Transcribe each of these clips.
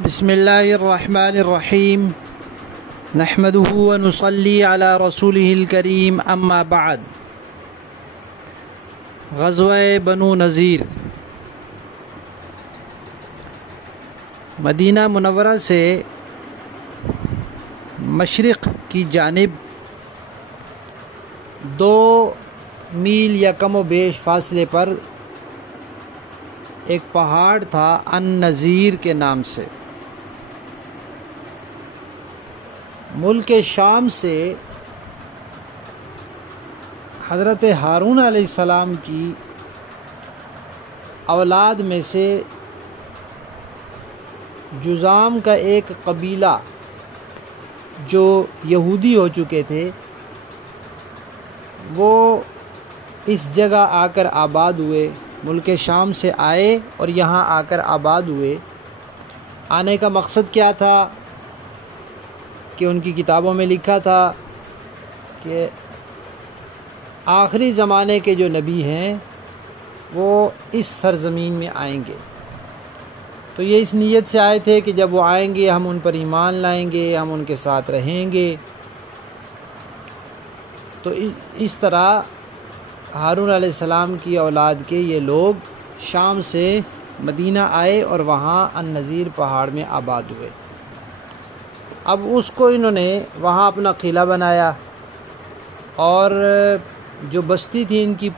بسم اللہ الرحمن الرحیم نحمدہ ونصلی علی رسولہ الکریم اما بعد۔ غزوہ بنو نذیر مدینہ منورہ سے مشرق کی جانب 2 میل یا کم و بیش فاصلے پر ایک پہاڑ تھا النذیر کے نام سے۔ ملک شام سے حضرت ہارون علیہ السلام کی اولاد میں سے جذام کا ایک قبیلہ جو یہودی ہو چکے تھے وہ اس جگہ آ کر آباد ہوئے، ملک شام سے آئے اور یہاں آ کر آباد ہوئے۔ آنے کا مقصد کیا تھا کہ ان کی کتابوں میں لکھا تھا کہ آخری زمانے کے جو نبی ہیں وہ اس سرزمین میں آئیں گے، تو یہ اس نیت سے آئے تھے کہ جب وہ آئیں گے ہم ان پر ایمان لائیں گے، ہم ان کے ساتھ رہیں گے۔ تو اس طرح ہارون علیہ السلام کی اولاد کے یہ لوگ شام سے مدینہ آئے اور وہاں النذیر پہاڑ میں آباد ہوئے۔ اب اس کو انہوں نے وہاں اپنا قلعہ بنایا اور جو بستی تھی ان کی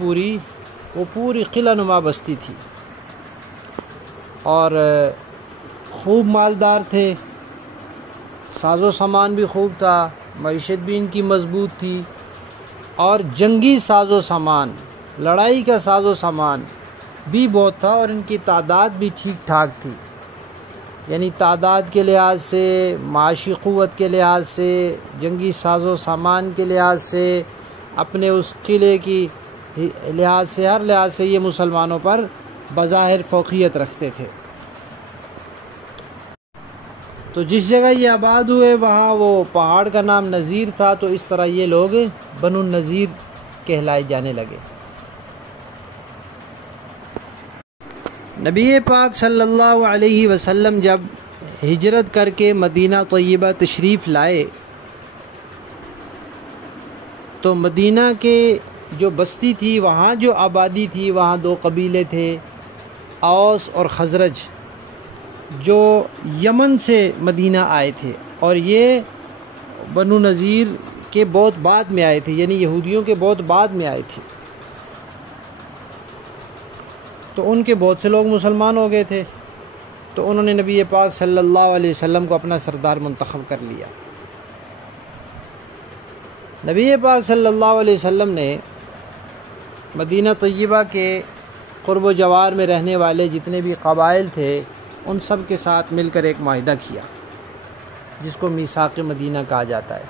وہ پوری قلعہ نما بستی تھی اور خوب مالدار تھے، ساز و سامان بھی خوب تھا، معیشت بھی ان کی مضبوط تھی اور جنگی ساز و سامان، لڑائی کا ساز و سامان بھی بہت تھا اور ان کی تعداد بھی ٹھیک ٹھاک تھی، یعنی تعداد کے لحاظ سے، معاشی قوت کے لحاظ سے، جنگی ساز و سامان کے لحاظ سے، اپنے اس قلعے کی لحاظ سے، ہر لحاظ سے یہ مسلمانوں پر بظاہر فوقیت رکھتے تھے۔ تو جس جگہ یہ آباد ہوئے وہاں وہ پہاڑ کا نام نذیر تھا، تو اس طرح یہ لوگ بنو النذیر کہلائے جانے لگے۔ نبی پاک صلی اللہ علیہ وسلم جب ہجرت کر کے مدینہ طیبہ تشریف لائے تو مدینہ کے جو بستی تھی وہاں جو آبادی تھی وہاں 2 قبیلے تھے، اوس اور خزرج، جو یمن سے مدینہ آئے تھے اور یہ بنو نذیر کے بہت بعد میں آئے تھے، یعنی یہودیوں کے بہت بعد میں آئے تھے، تو ان کے بہت سے لوگ مسلمان ہو گئے تھے، تو انہوں نے نبی پاک صلی اللہ علیہ وسلم کو اپنا سردار منتخب کر لیا۔ نبی پاک صلی اللہ علیہ وسلم نے مدینہ طیبہ کے قرب و جوار میں رہنے والے جتنے بھی قبائل تھے ان سب کے ساتھ مل کر ایک معاہدہ کیا جس کو میثاق مدینہ کہا جاتا ہے۔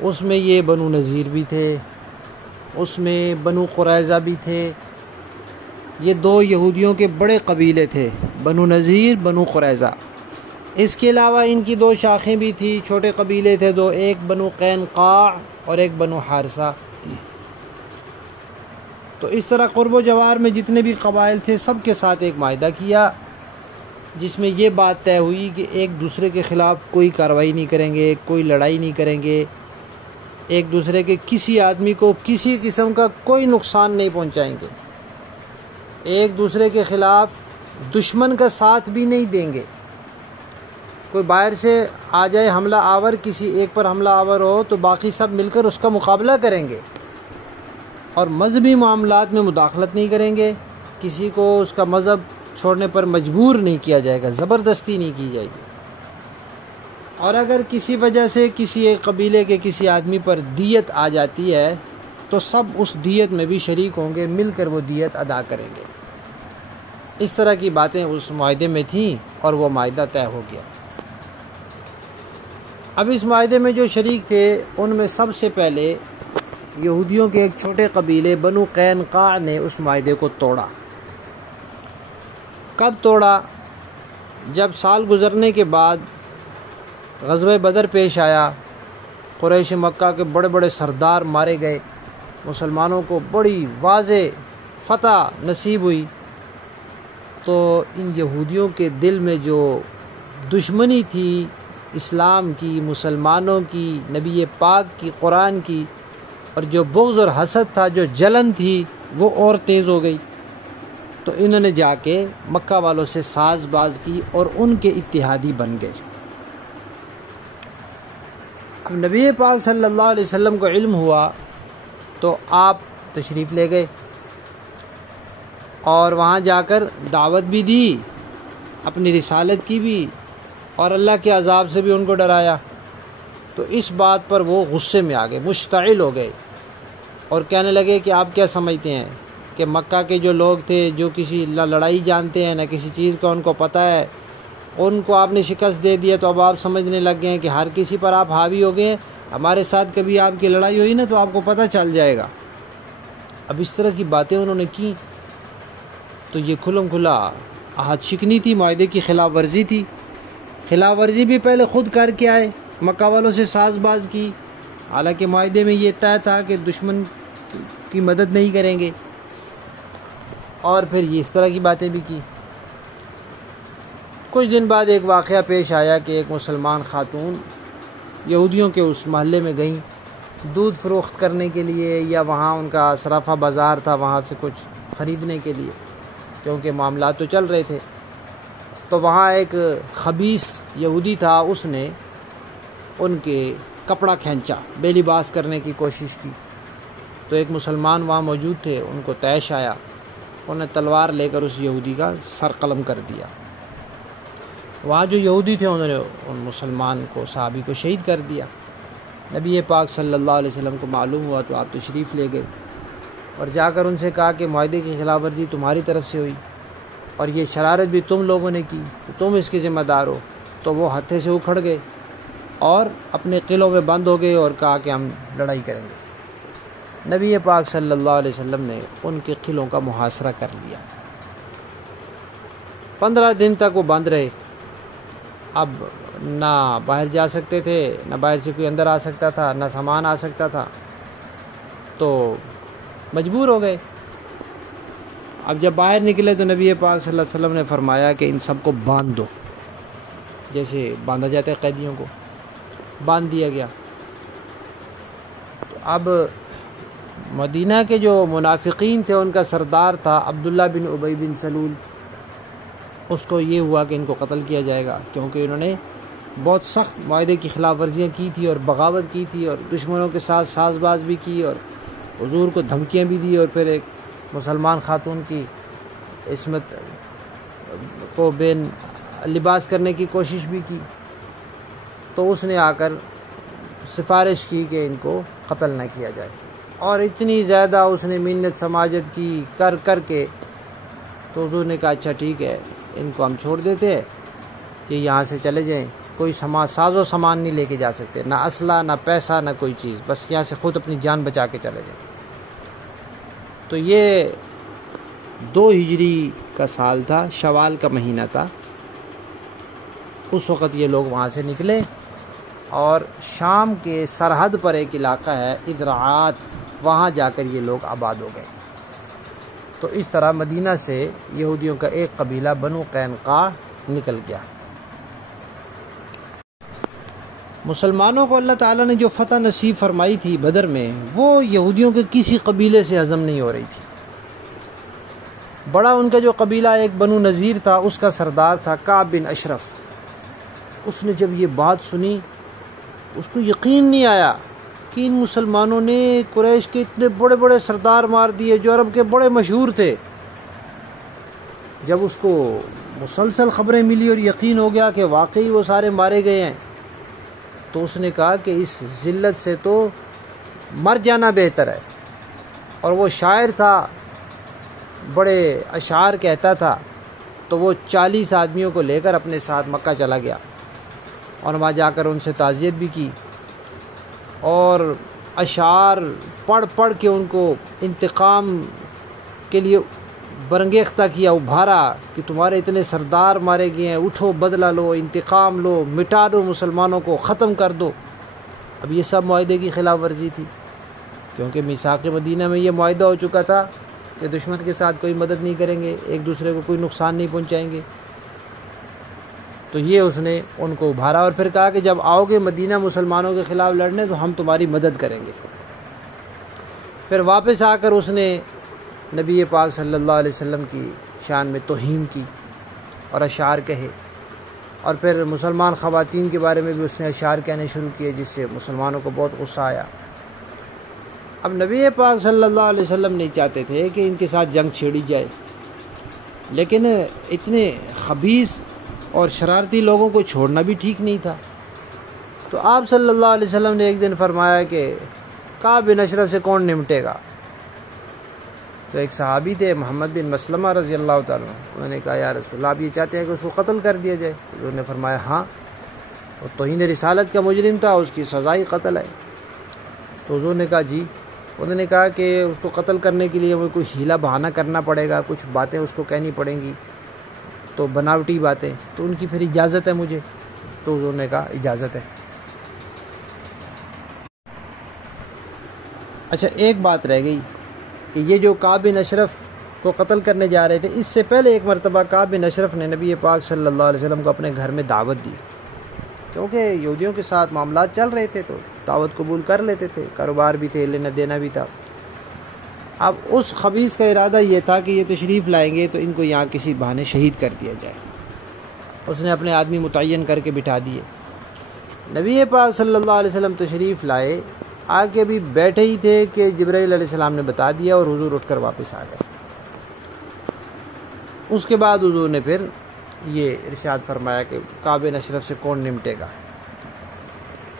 اس میں یہ بنو نذیر بھی تھے، اس میں بنو قریظہ بھی تھے، یہ 2 یہودیوں کے بڑے قبیلے تھے، بنو نذیر، بنو قریظہ۔ اس کے علاوہ ان کی 2 شاخیں بھی تھیں، چھوٹے قبیلے تھے 2، ایک بنو قینقاع اور ایک بنو حارثہ۔ تو اس طرح قرب و جوار میں جتنے بھی قبائل تھے سب کے ساتھ ایک معاہدہ کیا جس میں یہ بات طے ہوئی کہ ایک دوسرے کے خلاف کوئی کارروائی نہیں کریں گے، کوئی لڑائی نہیں کریں گے، ایک دوسرے کے کسی آدمی کو کسی قسم کا کوئی نقصان نہیں پہنچائیں گے، ایک دوسرے کے خلاف دشمن کا ساتھ بھی نہیں دیں گے۔ کوئی باہر سے آ جائے حملہ آور، کسی ایک پر حملہ آور ہو تو باقی سب مل کر اس کا مقابلہ کریں گے، اور مذہبی معاملات میں مداخلت نہیں کریں گے، کسی کو اس کا مذہب چھوڑنے پر مجبور نہیں کیا جائے گا، زبردستی نہیں کی جائے گی، اور اگر کسی وجہ سے کسی ایک قبیلے کے کسی آدمی پر دیت آ جاتی ہے تو سب اس دیت میں بھی شریک ہوں گے، مل کر وہ دیت ادا کریں گے۔ اس طرح کی باتیں اس معاہدے میں تھیں اور وہ معاہدہ طے ہو گیا۔ اب اس معاہدے میں جو شریک تھے ان میں سب سے پہلے یہودیوں کے ایک چھوٹے قبیلے بنو قینقاع نے اس معاہدے کو توڑا۔ کب توڑا؟ جب سال گزرنے کے بعد غزوہ بدر پیش آیا، قریش مکہ کے بڑے بڑے سردار مارے گئے، مسلمانوں کو بڑی واضح فتح نصیب ہوئی، تو ان یہودیوں کے دل میں جو دشمنی تھی اسلام کی، مسلمانوں کی، نبی پاک کی، قرآن کی، اور جو بغض اور حسد تھا، جو جلن تھی، وہ اور تیز ہو گئی۔ تو انہوں نے جا کے مکہ والوں سے ساز باز کی اور ان کے اتحادی بن گئے۔ اب نبی پاک صلی اللہ علیہ وسلم کو علم ہوا تو آپ تشریف لے گئے اور وہاں جا کر دعوت بھی دی، اپنی رسالت کی بھی، اور اللہ کے عذاب سے بھی ان کو ڈرایا۔ تو اس بات پر وہ غصے میں آ گئے، مشتعل ہو گئے اور کہنے لگے کہ آپ کیا سمجھتے ہیں کہ مکہ کے جو لوگ تھے، جو کسی نہ لڑائی جانتے ہیں نہ کسی چیز کا ان کو پتہ ہے، ان کو آپ نے شکست دے دیا، تو اب آپ سمجھنے لگ گئے ہیں کہ ہر کسی پر آپ حاوی ہو گئے ہیں، ہمارے ساتھ کبھی آپ کی لڑائی ہوئی نا تو آپ کو پتہ چل جائے گا۔ اب اس طرح کی باتیں انہوں نے کی تو یہ کھلم کھلا عہد شکنی تھی، معاہدے کی خلاف ورزی تھی۔ خلاف ورزی بھی پہلے خود کر کے آئے، مکہ والوں سے ساز باز کی، حالانکہ معاہدے میں یہ طے تھا کہ دشمن کی مدد نہیں کریں گے، اور پھر یہ اس طرح کی باتیں بھی کی۔ کچھ دن بعد ایک واقعہ پیش آیا کہ ایک مسلمان خاتون یہودیوں کے اس محلے میں گئیں دودھ فروخت کرنے کے لیے، یا وہاں ان کا صرافہ بازار تھا، وہاں سے کچھ خریدنے کے لیے، کیونکہ معاملات تو چل رہے تھے۔ تو وہاں ایک خبیث یہودی تھا، اس نے ان کے کپڑا کھینچا، بے لباس کرنے کی کوشش کی۔ تو ایک مسلمان وہاں موجود تھے، ان کو طیش آیا، انہوں نے تلوار لے کر اس یہودی کا سر قلم کر دیا۔ وہاں جو یہودی تھے انہوں نے ان مسلمان کو، صحابی کو شہید کر دیا۔ نبی پاک صلی اللہ علیہ وسلم کو معلوم ہوا تو آپ تشریف لے گئے اور جا کر ان سے کہا کہ معاہدے کی خلاف ورزی تمہاری طرف سے ہوئی اور یہ شرارت بھی تم لوگوں نے کی، تو تم اس کے ذمہ دار ہو۔ تو وہ ہتھے سے اکھڑ گئے اور اپنے قلعوں میں بند ہو گئے اور کہا کہ ہم لڑائی کریں گے۔ نبی پاک صلی اللہ علیہ وسلم نے ان کے قلعوں کا محاصرہ کر لیا۔ 15 دن تک وہ بند رہے، اب نہ باہر جا سکتے تھے، نہ باہر سے کوئی اندر آ سکتا تھا، نہ سامان آ سکتا تھا، تو مجبور ہو گئے۔ اب جب باہر نکلے تو نبی پاک صلی اللہ علیہ وسلم نے فرمایا کہ ان سب کو باندھ دو، جیسے باندھا جاتا ہے قیدیوں کو، باندھ دیا گیا۔ تو اب مدینہ کے جو منافقین تھے ان کا سردار تھا عبداللہ بن ابی بن سلول، اس کو یہ ہوا کہ ان کو قتل کیا جائے گا، کیونکہ انہوں نے بہت سخت معاہدے کی خلاف ورزیاں کی تھی اور بغاوت کی تھی اور دشمنوں کے ساتھ ساز باز بھی کی اور حضور کو دھمکیاں بھی دی، اور پھر ایک مسلمان خاتون کی عصمت کو بے لباس کرنے کی کوشش بھی کی۔ تو اس نے آ کر سفارش کی کہ ان کو قتل نہ کیا جائے، اور اتنی زیادہ اس نے منت سماجت کی کر کر کے تو حضور نے کہا اچھا ٹھیک ہے، ان کو ہم چھوڑ دیتے ہیں، کہ یہاں سے چلے جائیں، کوئی ساز و سامان نہیں لے کے جا سکتے، نہ اسلحہ نہ پیسہ نہ کوئی چیز، بس یہاں سے خود اپنی جان بچا کے چلے جائیں۔ تو یہ 2 ہجری کا سال تھا، شوال کا مہینہ تھا۔ اس وقت یہ لوگ وہاں سے نکلے اور شام کے سرحد پر ایک علاقہ ہے ادرعات، وہاں جا کر یہ لوگ آباد ہو گئے۔ تو اس طرح مدینہ سے یہودیوں کا ایک قبیلہ بنو قینقاع نکل گیا۔ مسلمانوں کو اللہ تعالیٰ نے جو فتح نصیب فرمائی تھی بدر میں، وہ یہودیوں کے کسی قبیلے سے ہضم نہیں ہو رہی تھی۔ بڑا ان کا جو قبیلہ ایک بنو نذیر تھا، اس کا سردار تھا کعب بن اشرف۔ اس نے جب یہ بات سنی اس کو یقین نہیں آیا کہ ان مسلمانوں نے قریش کے اتنے بڑے بڑے سردار مار دیے جو عرب کے بڑے مشہور تھے۔ جب اس کو مسلسل خبریں ملی اور یقین ہو گیا کہ واقعی وہ سارے مارے گئے ہیں، تو اس نے کہا کہ اس ذلت سے تو مر جانا بہتر ہے۔ اور وہ شاعر تھا، بڑے اشعار کہتا تھا، تو وہ 40 آدمیوں کو لے کر اپنے ساتھ مکہ چلا گیا اور وہاں جا کر ان سے تعزیت بھی کی اور اشعار پڑھ پڑھ کے ان کو انتقام کے لیے برانگیختہ کیا، ابھارا کہ تمہارے اتنے سردار مارے گئے ہیں، اٹھو بدلہ لو، انتقام لو، مٹا دو مسلمانوں کو، ختم کر دو۔ اب یہ سب معاہدے کی خلاف ورزی تھی، کیونکہ میثاق مدینہ میں یہ معاہدہ ہو چکا تھا کہ دشمن کے ساتھ کوئی مدد نہیں کریں گے، ایک دوسرے کو کوئی نقصان نہیں پہنچائیں گے۔ تو یہ اس نے ان کو ابھارا اور پھر کہا کہ جب آؤ گے مدینہ مسلمانوں کے خلاف لڑنے تو ہم تمہاری مدد کریں گے۔ پھر واپس آ کر اس نے نبی پاک صلی اللہ علیہ وسلم کی شان میں توہین کی اور اشعار کہے، اور پھر مسلمان خواتین کے بارے میں بھی اس نے اشعار کہنے شروع کیے، جس سے مسلمانوں کو بہت غصہ آیا۔ اب نبی پاک صلی اللہ علیہ وسلم نہیں چاہتے تھے کہ ان کے ساتھ جنگ چھیڑی جائے، لیکن اتنے خبیث اور شرارتی لوگوں کو چھوڑنا بھی ٹھیک نہیں تھا۔ تو آپ صلی اللہ علیہ وسلم نے ایک دن فرمایا کہ کعب بن اشرف سے کون نمٹے گا؟ تو ایک صحابی تھے محمد بن مسلمہ رضی اللہ تعالیٰ عنہ، انہوں نے کہا یا رسول اللہ آپ یہ چاہتے ہیں کہ اس کو قتل کر دیا جائے؟ حضور نے فرمایا ہاں، اور توہین رسالت کا مجرم تھا، اس کی سزا ہی قتل ہے۔ تو حضور نے کہا جی۔ انہوں نے کہا کہ اس کو قتل کرنے کے لیے وہ کوئی ہیلا بہانہ کرنا پڑے گا، کچھ باتیں اس کو کہنی پڑیں گی، تو بناوٹی باتیں، تو ان کی پھر اجازت ہے مجھے؟ تو حضور نے کہا اجازت ہے۔ اچھا ایک بات رہ گئی کہ یہ جو کعب بن اشرف کو قتل کرنے جا رہے تھے، اس سے پہلے ایک مرتبہ کعب بن اشرف نے نبی پاک صلی اللہ علیہ وسلم کو اپنے گھر میں دعوت دی، کیونکہ یہودیوں کے ساتھ معاملات چل رہے تھے تو دعوت قبول کر لیتے تھے، کاروبار بھی تھے، لینا دینا بھی تھا۔ اب اس خبیث کا ارادہ یہ تھا کہ یہ تشریف لائیں گے تو ان کو یہاں کسی بہانے شہید کر دیا جائے۔ اس نے اپنے آدمی متعین کر کے بٹھا دیے۔ نبی پاک صلی اللہ علیہ وسلم تشریف لائے، آ کے بھی بیٹھے ہی تھے کہ جبرائیل علیہ السلام نے بتا دیا اور حضور اٹھ کر واپس آ گئے۔ اس کے بعد حضور نے پھر یہ ارشاد فرمایا کہ کعب بن اشرف سے کون نمٹے گا۔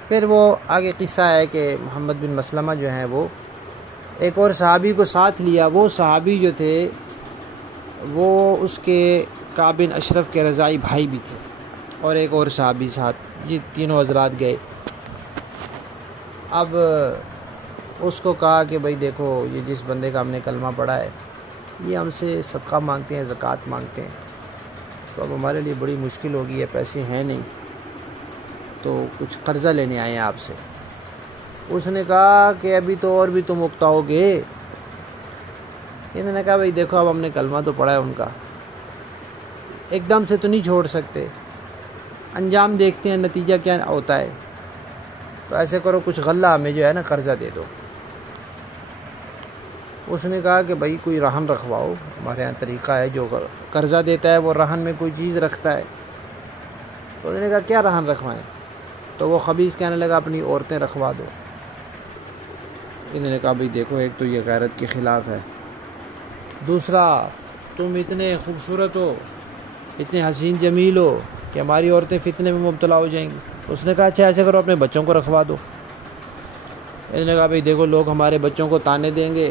پھر وہ آگے قصہ ہے کہ محمد بن مسلمہ جو ہیں وہ ایک اور صحابی کو ساتھ لیا، وہ صحابی جو تھے وہ اس کے کعب بن اشرف کے رضاعی بھائی بھی تھے، اور ایک اور صحابی ساتھ، یہ تینوں حضرات گئے۔ اب اس کو کہا کہ بھئی دیکھو یہ جس بندے کا ہم نے کلمہ پڑھا ہے یہ ہم سے صدقہ مانگتے ہیں، زکوٰۃ مانگتے ہیں، تو اب ہمارے لیے بڑی مشکل ہوگی ہے، پیسے ہیں نہیں، تو کچھ قرضہ لینے آئے ہیں آپ سے۔ اس نے کہا کہ ابھی تو اور بھی تم اکتاؤ گے۔ انہوں نے کہا بھئی دیکھو اب ہم نے کلمہ تو پڑھا ہے ان کا، ایک دم سے تو نہیں چھوڑ سکتے، انجام دیکھتے ہیں نتیجہ کیا ہوتا ہے، تو ایسے کرو کچھ غلہ ہمیں جو ہے نا قرضہ دے دو۔ اس نے کہا کہ بھئی کوئی رہن رکھواؤ، ہمارے یہاں طریقہ ہے جو قرضہ دیتا ہے وہ رہن میں کوئی چیز رکھتا ہے۔ تو انہوں نے کہا کیا رہن رکھوائیں؟ تو وہ خبیث کہنے لگا اپنی عورتیں رکھوا دو۔ انہوں نے کہا بھئی دیکھو ایک تو یہ غیرت کے خلاف ہے، دوسرا تم اتنے خوبصورت ہو، اتنے حسین جمیل ہو کہ ہماری عورتیں فتنے میں مبتلا ہو جائیں گی۔ اس نے کہا اچھا ایسے کرو اپنے بچوں کو رکھوا دو۔ انہوں نے کہا بھئی دیکھو لوگ ہمارے بچوں کو تانے دیں گے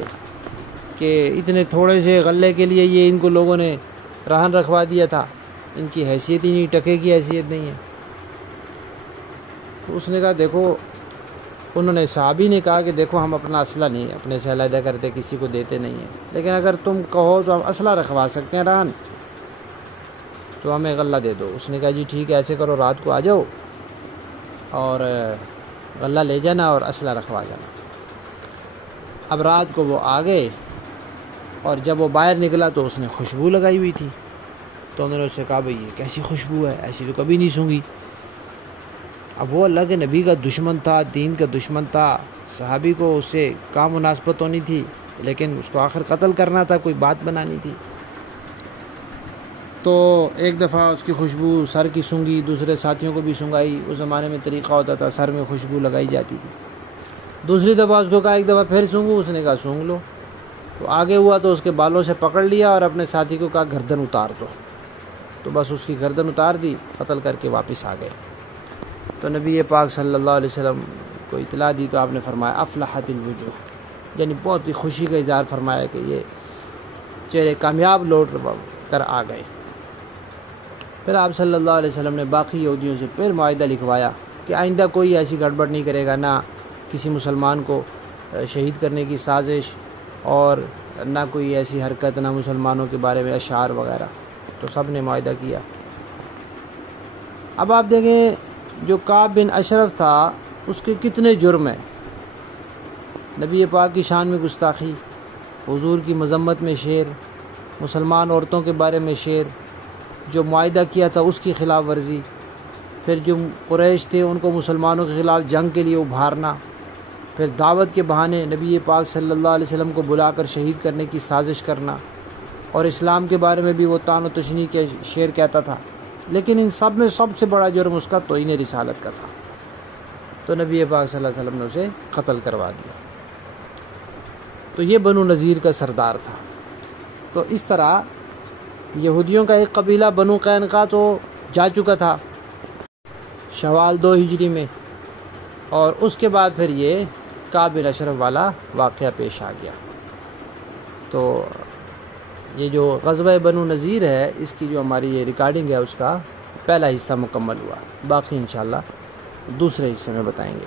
کہ اتنے تھوڑے سے غلے کے لیے یہ ان کو لوگوں نے رہن رکھوا دیا تھا، ان کی حیثیت ہی نہیں، ٹکے کی حیثیت نہیں ہے۔ تو اس نے کہا دیکھو، انہوں نے صحابی نے کہا کہ دیکھو ہم اپنا اسلحہ نہیں اپنے سے علیحدہ کرتے، کسی کو دیتے نہیں ہیں، لیکن اگر تم کہو تو ہم اسلحہ رکھوا سکتے ہیں رہن، تو ہمیں غلہ دے دو۔ اس نے کہا جی ٹھیک ہے، ایسے کرو رات کو آ جاؤ اور غلہ لے جانا اور اسلحہ رکھوا جانا۔ اب رات کو وہ آ گئے، اور جب وہ باہر نکلا تو اس نے خوشبو لگائی ہوئی تھی، تو انہوں نے اس سے کہا بھئی یہ کیسی خوشبو ہے، ایسی تو کبھی نہیں سونگھی۔ اب وہ اللہ کے نبی کا دشمن تھا، دین کا دشمن تھا، صحابی کو اس سے کام مناسبت ہونی تھی، لیکن اس کو آخر قتل کرنا تھا، کوئی بات بنانی تھی۔ تو ایک دفعہ اس کی خوشبو سر کی سونگھی، دوسرے ساتھیوں کو بھی سونگائی، اس زمانے میں طریقہ ہوتا تھا سر میں خوشبو لگائی جاتی تھی۔ دوسری دفعہ اس کو کہا ایک دفعہ پھر سونگو، اس نے کہا سونگ لو۔ تو آگے ہوا تو اس کے بالوں سے پکڑ لیا اور اپنے ساتھی کو کہا گردن اتار دو، تو بس اس کی گردن اتار دی، قتل کر کے واپس آ گئے۔ تو نبی پاک صلی اللہ علیہ وسلم کو اطلاع دی تو آپ نے فرمایا افلحت الوجوہ، یعنی بہت ہی خوشی کا اظہار فرمایا کہ یہ چہرے کامیاب لوٹ کر آ گئے۔ پھر آپ صلی اللہ علیہ وسلم نے باقی یہودیوں سے پھر معاہدہ لکھوایا کہ آئندہ کوئی ایسی گڑبڑ نہیں کرے گا، نہ کسی مسلمان کو شہید کرنے کی سازش، اور نہ کوئی ایسی حرکت، نہ مسلمانوں کے بارے میں اشعار وغیرہ، تو سب نے معاہدہ کیا۔ اب آپ دیکھیں جو کعب بن اشرف تھا اس کے کتنے جرم ہیں، نبی پاک کی شان میں گستاخی، حضور کی مذمت میں شعر، مسلمان عورتوں کے بارے میں شعر، جو معاہدہ کیا تھا اس کی خلاف ورزی، پھر جو قریش تھے ان کو مسلمانوں کے خلاف جنگ کے لیے ابھارنا، پھر دعوت کے بہانے نبی پاک صلی اللہ علیہ وسلم کو بلا کر شہید کرنے کی سازش کرنا، اور اسلام کے بارے میں بھی وہ طعن و تشنیع کے شعر کہتا تھا۔ لیکن ان سب میں سب سے بڑا جرم اس کا توہین رسالت کا تھا، تو نبی پاک صلی اللہ علیہ وسلم نے اسے قتل کروا دیا۔ تو یہ بنو نذیر کا سردار تھا۔ تو اس طرح یہودیوں کا ایک قبیلہ بنو قینقاع تو جا چکا تھا شوال 2 ہجری میں، اور اس کے بعد پھر یہ کعب بن اشرف والا واقعہ پیش آ گیا۔ تو یہ جو غزوہ بنو نذیر ہے، اس کی جو ہماری یہ ریکارڈنگ ہے اس کا پہلا حصہ مکمل ہوا، باقی انشاءاللہ دوسرے حصے میں بتائیں گے۔